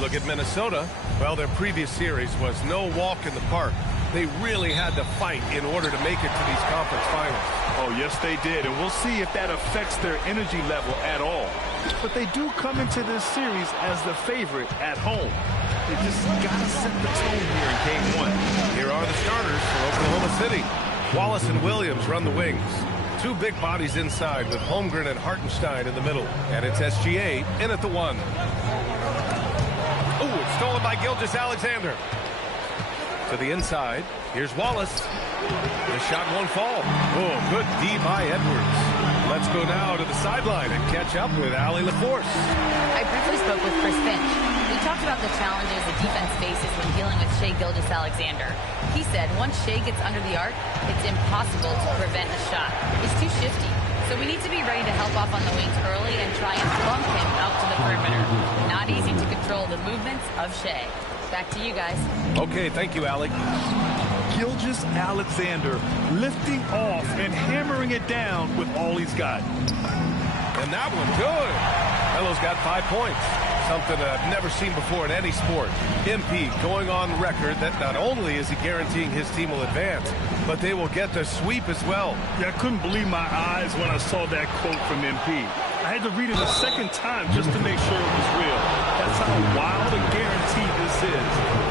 You look at Minnesota, well, their previous series was no walk in the park. They really had to fight in order to make it to these conference finals. Oh, yes, they did, and we'll see if that affects their energy level at all. But they do come into this series as the favorite at home. They just got to set the tone here in Game 1. Here are the starters for Oklahoma City. Wallace and Williams run the wings. Two big bodies inside with Holmgren and Hartenstein in the middle. And it's SGA in at the 1. Ooh, it's stolen by Gilgeous-Alexander. To the inside. Here's Wallace. The shot won't fall. Oh, good D by Edwards. Let's go now to the sideline and catch up with Allie LaForce. I briefly spoke with Chris Finch. We talked about the challenges the defense faces when dealing with Shai Gilgeous-Alexander. He said once Shai gets under the arc, it's impossible to prevent a shot. He's too shifty. So we need to be ready to help off on the wings early and try and bump him out to the perimeter. Not easy to control the movements of Shai. Back to you guys. Okay, thank you, Allie. Gilgeous-Alexander lifting off and hammering it down with all he's got. And that one, good. Melo's got 5 points. Something that I've never seen before in any sport. MP going on record that not only is he guaranteeing his team will advance, but they will get the sweep as well. Yeah, I couldn't believe my eyes when I saw that quote from MP. I had to read it a second time just to make sure it was real. That's how wild and guaranteed this is.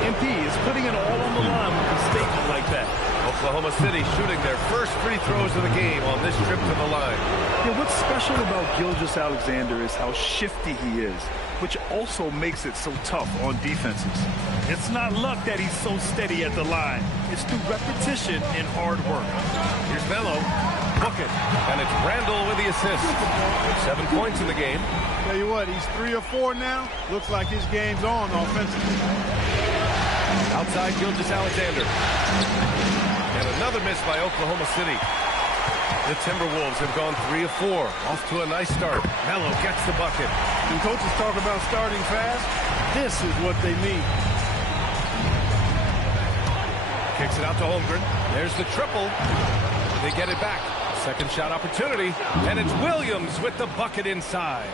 MP is putting it all on the line with a statement like that. Oklahoma City shooting their first free throws of the game on this trip to the line. Yeah, what's special about Gilgeous-Alexander is how shifty he is, which also makes it so tough on defenses. It's not luck that he's so steady at the line. It's through repetition and hard work. Here's Melo. Book it. And it's Randall with the assist. 7 points in the game. Tell you what, he's 3 or 4 now. Looks like his game's on offensively. Outside Gilgeous-Alexander. And another miss by Oklahoma City. The Timberwolves have gone 3 of 4. Off to a nice start. Melo gets the bucket. When coaches talk about starting fast, this is what they mean. Kicks it out to Holmgren. There's the triple. They get it back. Second shot opportunity. And it's Williams with the bucket inside.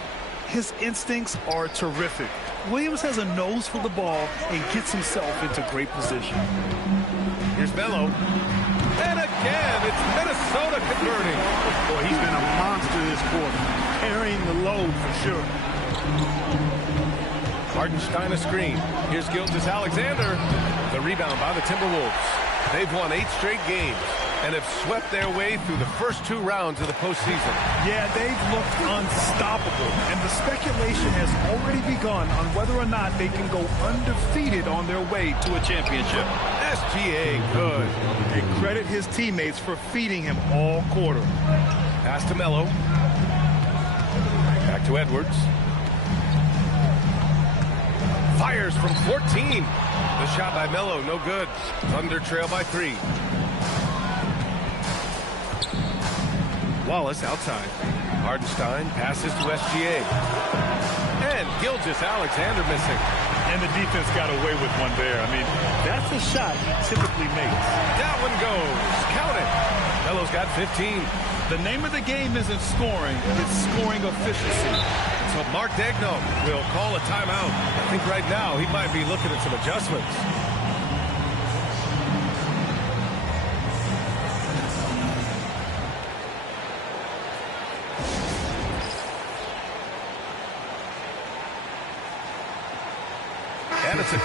His instincts are terrific. Williams has a nose for the ball and gets himself into great position. Here's Melo. And again, it's Minnesota converting. Boy, he's been a monster this quarter. Carrying the load for sure. Hartenstein a screen. Here's Gilgeous-Alexander. The rebound by the Timberwolves. They've won 8 straight games and have swept their way through the first 2 rounds of the postseason. Yeah, they've looked unstoppable, and the speculation has already begun on whether or not they can go undefeated on their way to a championship. SGA, good. And credit his teammates for feeding him all quarter. Pass to Melo. Back to Edwards. Fires from 14. The shot by Melo, no good. Thunder trail by 3. Wallace outside. Hartenstein passes to SGA. And Gilgeous-Alexander missing. And the defense got away with one there. I mean, that's a shot he typically makes. That one goes. Count it. Melo's got 15. The name of the game isn't scoring, it's scoring efficiency. So Mark Degno will call a timeout. I think right now he might be looking at some adjustments. And it's a...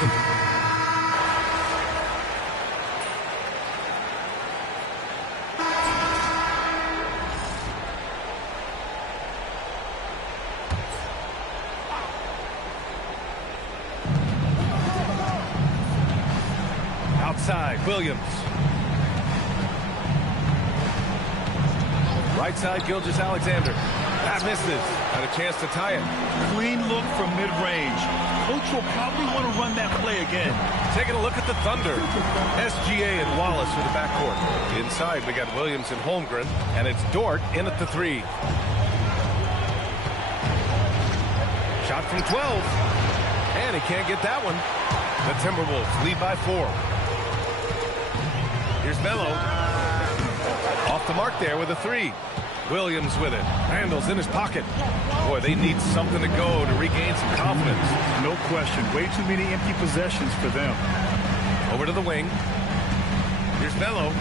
Outside, Williams. Right side, Gilgeous-Alexander. That misses. Got a chance to tie it. Clean look from mid-range. Coach will probably want to run that play again. Taking a look at the Thunder. SGA and Wallace for the backcourt. Inside, we got Williams and Holmgren. And it's Dort in at the 3. Shot from 12. And he can't get that one. The Timberwolves lead by 4. Here's Melo. Off the mark there with a 3. Williams with it. Randall's in his pocket. Boy, they need something to go to regain some confidence. No question. Way too many empty possessions for them. Over to the wing. Here's Melo.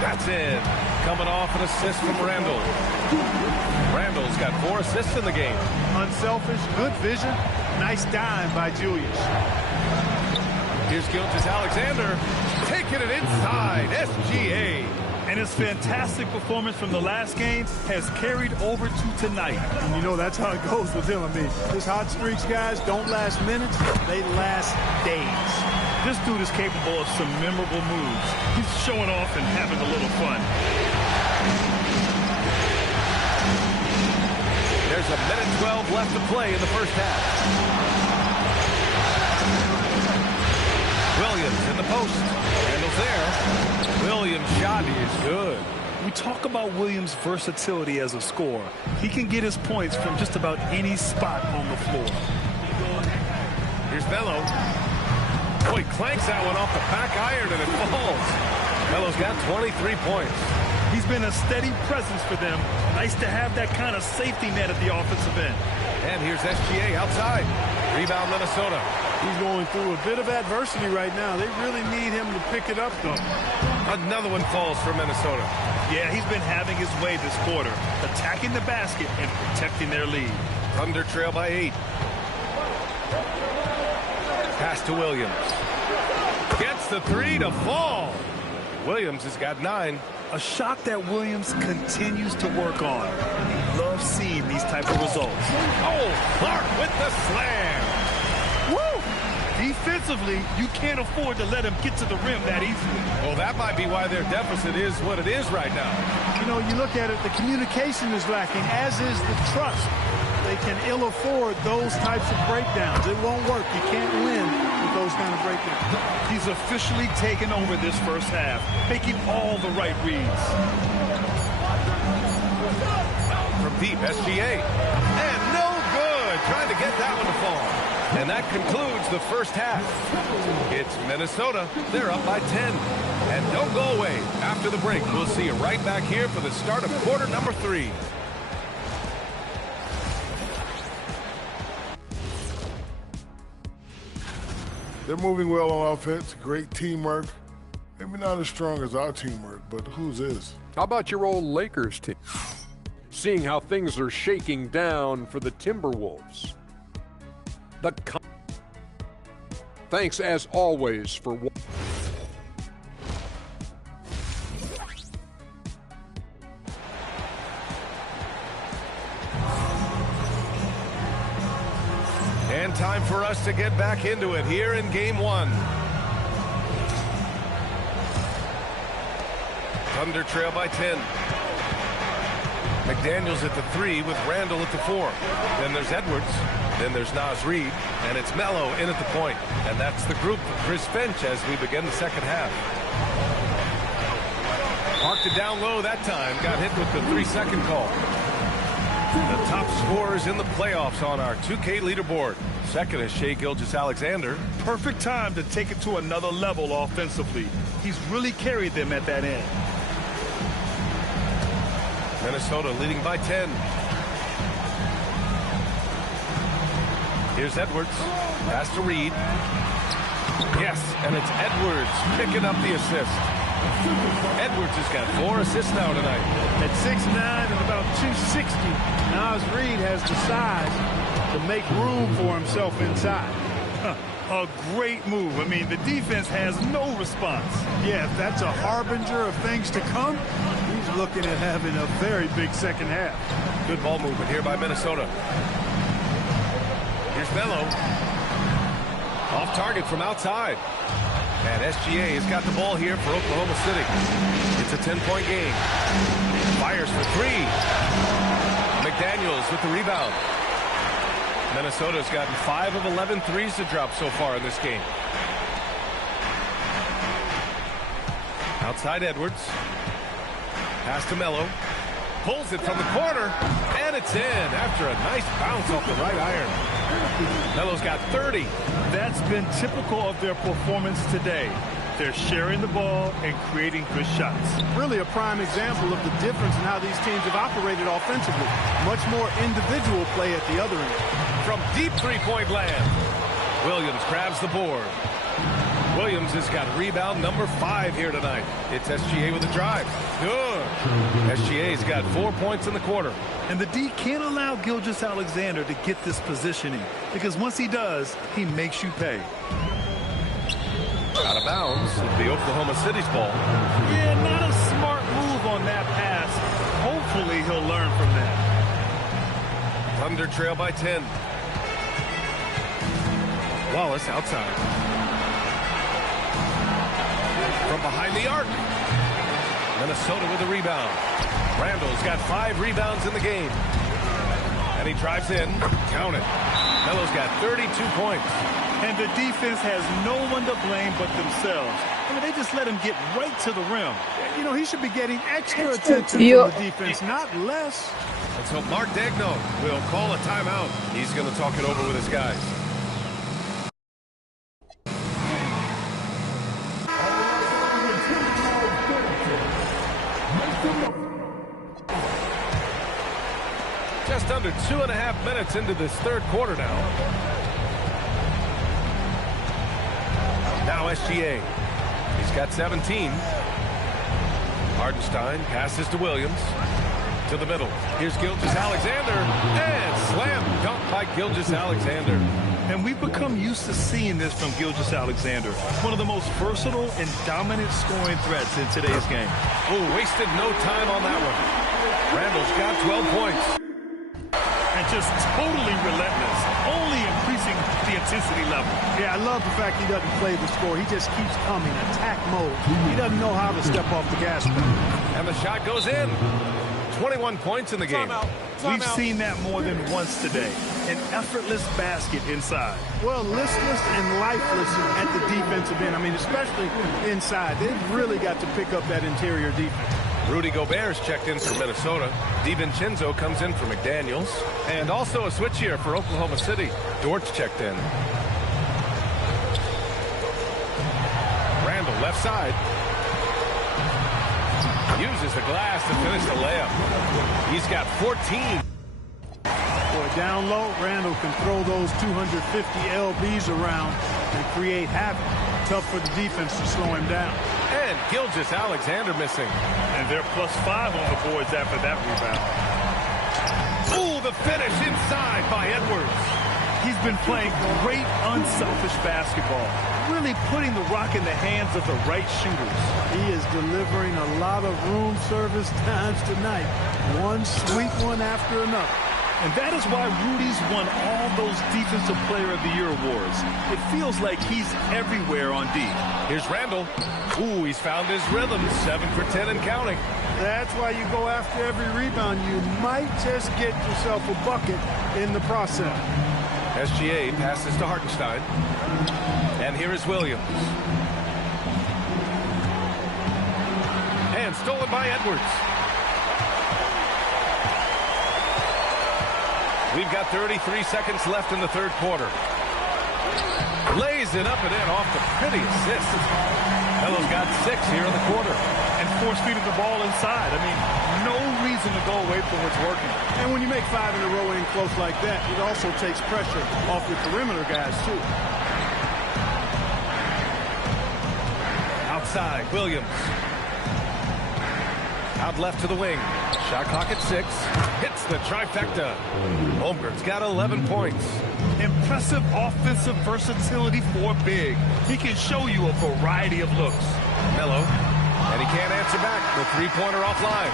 That's in. Coming off an assist from Randall. Randall's got 4 assists in the game. Unselfish, good vision. Nice dime by Julius. Here's Gilgeous-Alexander. Taking it inside. SGA. And his fantastic performance from the last game has carried over to tonight. And you know, that's how it goes with him. I mean, his hot streaks, guys, don't last minutes. They last days. This dude is capable of some memorable moves. He's showing off and having a little fun. There's a minute 12 left to play in the first half. Williams in the post. Randall's there. Williams' shot is good. We talk about Williams' versatility as a scorer. He can get his points from just about any spot on the floor. Here's Melo. Boy, clanks that one off the back iron and it falls. Melo's got 23 points. He's been a steady presence for them. Nice to have that kind of safety net at the offensive end. And here's SGA outside. Rebound Minnesota. He's going through a bit of adversity right now. They really need him to pick it up, though. Another one falls for Minnesota. Yeah, he's been having his way this quarter, attacking the basket and protecting their lead. Thunder trail by 8. Pass to Williams. Gets the 3 to fall. Williams has got 9. A shot that Williams continues to work on. He loves seeing these type of results. Oh, Clark with the slam. Woo! Defensively, you can't afford to let him get to the rim that easily. Well, that might be why their deficit is what it is right now. You know, you look at it, the communication is lacking, as is the trust. They can ill afford those types of breakdowns. It won't work. You can't win with those kind of breakdowns. He's officially taken over this first half, making all the right reads. From deep, SGA. And no good. Trying to get that one to fall. And that concludes the first half. It's Minnesota. They're up by 10. And don't go away. After the break, we'll see you right back here for the start of quarter number 3. They're moving well on offense, great teamwork. Maybe not as strong as our teamwork, but whose is? How about your old Lakers team? Seeing how things are shaking down for the Timberwolves. Thanks as always for And time for us to get back into it here in game 1. Thunder trail by 10. McDaniels at the 3 with Randall at the 4. Then there's Edwards. Then there's Naz Reid. And it's Melo in at the point. And that's the group for Chris Finch as we begin the second half. Parked it down low that time. Got hit with the 3-second call. The top scorers in the playoffs on our 2K leaderboard. Second is Shai Gilgeous-Alexander. Perfect time to take it to another level offensively. He's really carried them at that end. Minnesota leading by 10. Here's Edwards. Pass to Reid. Yes, and it's Edwards picking up the assist. Edwards has got 4 assists now tonight. At 6'9" and about 260, Naz Reid has the size to make room for himself inside. A great move. I mean, the defense has no response. Yeah, if that's a harbinger of things to come, he's looking at having a very big second half. Good ball movement here by Minnesota. Here's Melo. Off target from outside. And SGA has got the ball here for Oklahoma City. It's a 10-point game. Fires for 3. McDaniels with the rebound. Minnesota's gotten 5 of 11 threes to drop so far in this game. Outside Edwards. Pass to Melo. Pulls it from the corner. And it's in after a nice bounce off the right iron. Melo's got 30. That's been typical of their performance today. they're sharing the ball and creating good shots. Really a prime example of the difference in how these teams have operated offensively. Much more individual play at the other end. From deep three-point land, Williams grabs the board. Williams has got rebound number 5 here tonight. It's SGA with a drive. Good. SGA's got 4 points in the quarter. And the D can't allow Gilgeous-Alexander to get this positioning, because once he does, he makes you pay. Out of bounds, the Oklahoma City's ball. Yeah, not a smart move on that pass. Hopefully he'll learn from that. Thunder trail by 10. Wallace outside. From behind the arc. Minnesota with a rebound. Randall's got 5 rebounds in the game. And he drives in. Count it. Melo's got 32 points. And the defense has no one to blame but themselves. I mean, they just let him get right to the rim. You know, he should be getting extra attention from the defense, not less. And so Mark Daigneault will call a timeout. He's going to talk it over with his guys. Just under 2.5 minutes into this third quarter now. Now SGA. He's got 17. Hardenstein passes to Williams. To the middle. Here's Gilgeous-Alexander. And slam dunk by Gilgeous-Alexander. And we've become used to seeing this from Gilgeous-Alexander. One of the most versatile and dominant scoring threats in today's game. Oh, wasted no time on that one. Randall's got 12 points. And just totally relentless, only increasing the intensity level. Yeah, I love the fact he doesn't play the score. He just keeps coming, attack mode. He doesn't know how to step off the gas pedal. And the shot goes in. 21 points in the game. We've seen that more than once today. An effortless basket inside. Well, listless and lifeless at the defensive end. I mean, especially inside. They've really got to pick up that interior defense. Rudy Gobert's checked in for Minnesota. DiVincenzo comes in for McDaniels. And also a switch here for Oklahoma City. Dortch checked in. Randall left side. Uses the glass to finish the layup. He's got 14. Boy, down low, Randall can throw those 250 LBs around and create havoc. Tough for the defense to slow him down. And Gilgeous-Alexander missing. And they're +5 on the boards after that rebound. Ooh, the finish inside by Edwards. He's been playing great, unselfish basketball. Really putting the rock in the hands of the right shooters. He is delivering a lot of room service times tonight. One sweet one after another. And that is why Rudy's won all those Defensive Player of the Year awards. It feels like he's everywhere on D. Here's Randall. Ooh, he's found his rhythm. 7 for 10 and counting. That's why you go after every rebound. You might just get yourself a bucket in the process. SGA passes to Hartenstein. And here is Williams. And stolen by Edwards. We've got 33 seconds left in the third quarter. Lays it up and in off the pretty assist. Melo's got 6 here in the quarter. And force-feeding the ball inside. I mean, no reason to go away from what's working. And when you make 5 in a row in close like that, it also takes pressure off your perimeter guys, too. Outside, Williams. Out left to the wing. Shot clock at 6. Hits the trifecta. Holmgren's got 11 points. Impressive offensive versatility for big. He can show you a variety of looks. Melo. And he can't answer back. The three-pointer offline.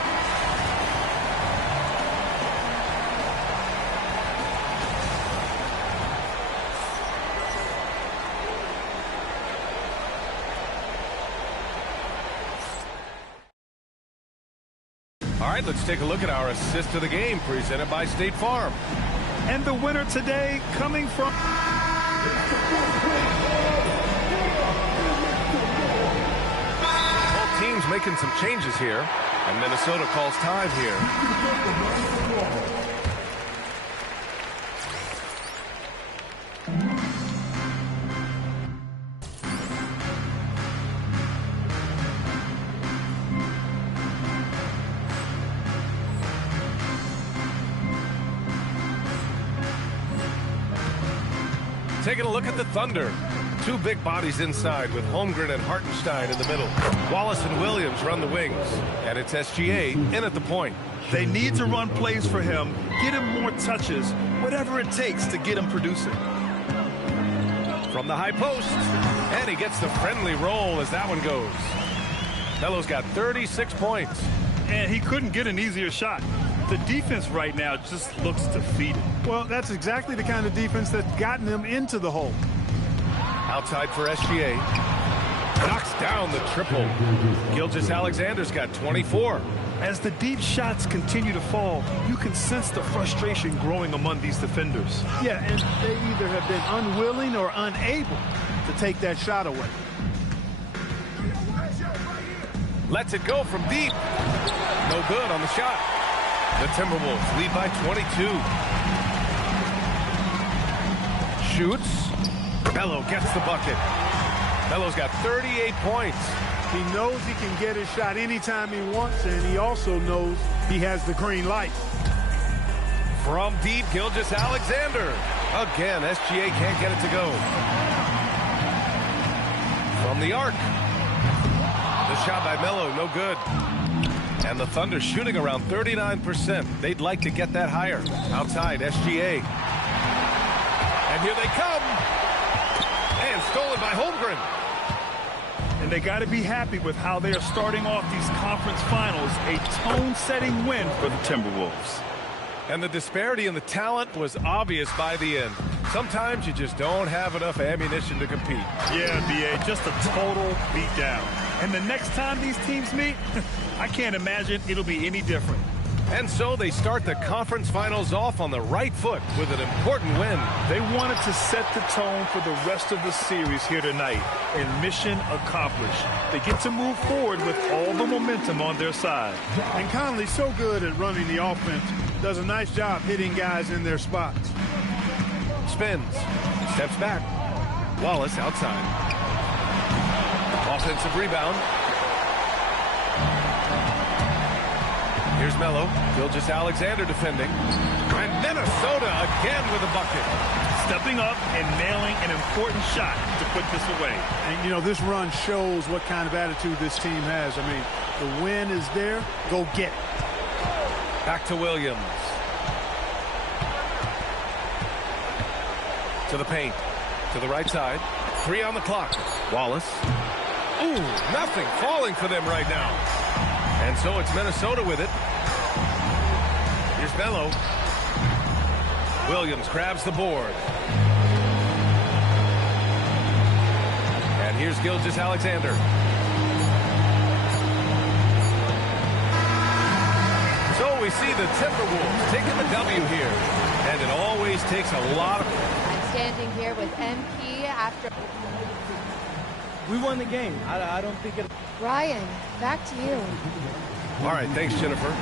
All right, let's take a look at our assist of the game presented by State Farm. And the winner today coming from... Both teams making some changes here, and Minnesota calls time here. Taking a look at the Thunder. Two big bodies inside with Holmgren and Hartenstein in the middle. Wallace and Williams run the wings. And it's SGA in at the point. They need to run plays for him, get him more touches, whatever it takes to get him producing. From the high post. And he gets the friendly roll as that one goes. Melo's got 36 points. And he couldn't get an easier shot. The defense right now just looks defeated. Well, that's exactly the kind of defense that's gotten them into the hole. Outside for SGA. Knocks down the triple. Gilgeous-Alexander's got 24. As the deep shots continue to fall, you can sense the frustration growing among these defenders. Yeah, and they either have been unwilling or unable to take that shot away. Lets it go from deep. No good on the shot. The Timberwolves lead by 22. Shoots. Melo gets the bucket. Melo's got 38 points. He knows he can get his shot anytime he wants, and he also knows he has the green light. From deep, Gilgeous-Alexander. Again, SGA can't get it to go. From the arc. The shot by Melo, no good. And the Thunder shooting around 39%. They'd like to get that higher. Outside, SGA. And here they come. And stolen by Holmgren. And they got to be happy with how they are starting off these conference finals. A tone-setting win for the Timberwolves. And the disparity in the talent was obvious by the end. Sometimes you just don't have enough ammunition to compete. Yeah, B.A., just a total beatdown. And the next time these teams meet, I can't imagine it'll be any different. And so they start the conference finals off on the right foot with an important win. They wanted to set the tone for the rest of the series here tonight, and mission accomplished. They get to move forward with all the momentum on their side. And Conley's so good at running the offense. Does a nice job hitting guys in their spots. Spins. Steps back. Wallace outside. Offensive rebound. Here's Melo. Gilgeous-Alexander defending. And Minnesota again with a bucket. Stepping up and nailing an important shot to put this away. And, you know, this run shows what kind of attitude this team has. I mean, the win is there. Go get it. Back to Williams. To the paint. To the right side. 3 on the clock. Wallace. Ooh, nothing falling for them right now. And so it's Minnesota with it. Here's Melo. Williams grabs the board. And here's Gilgeous-Alexander. So we see the Timberwolves taking the W here. And it always takes a lot of... I'm standing here with MP after... We won the game. I don't think it... Ryan, back to you. All right, thanks, Jennifer.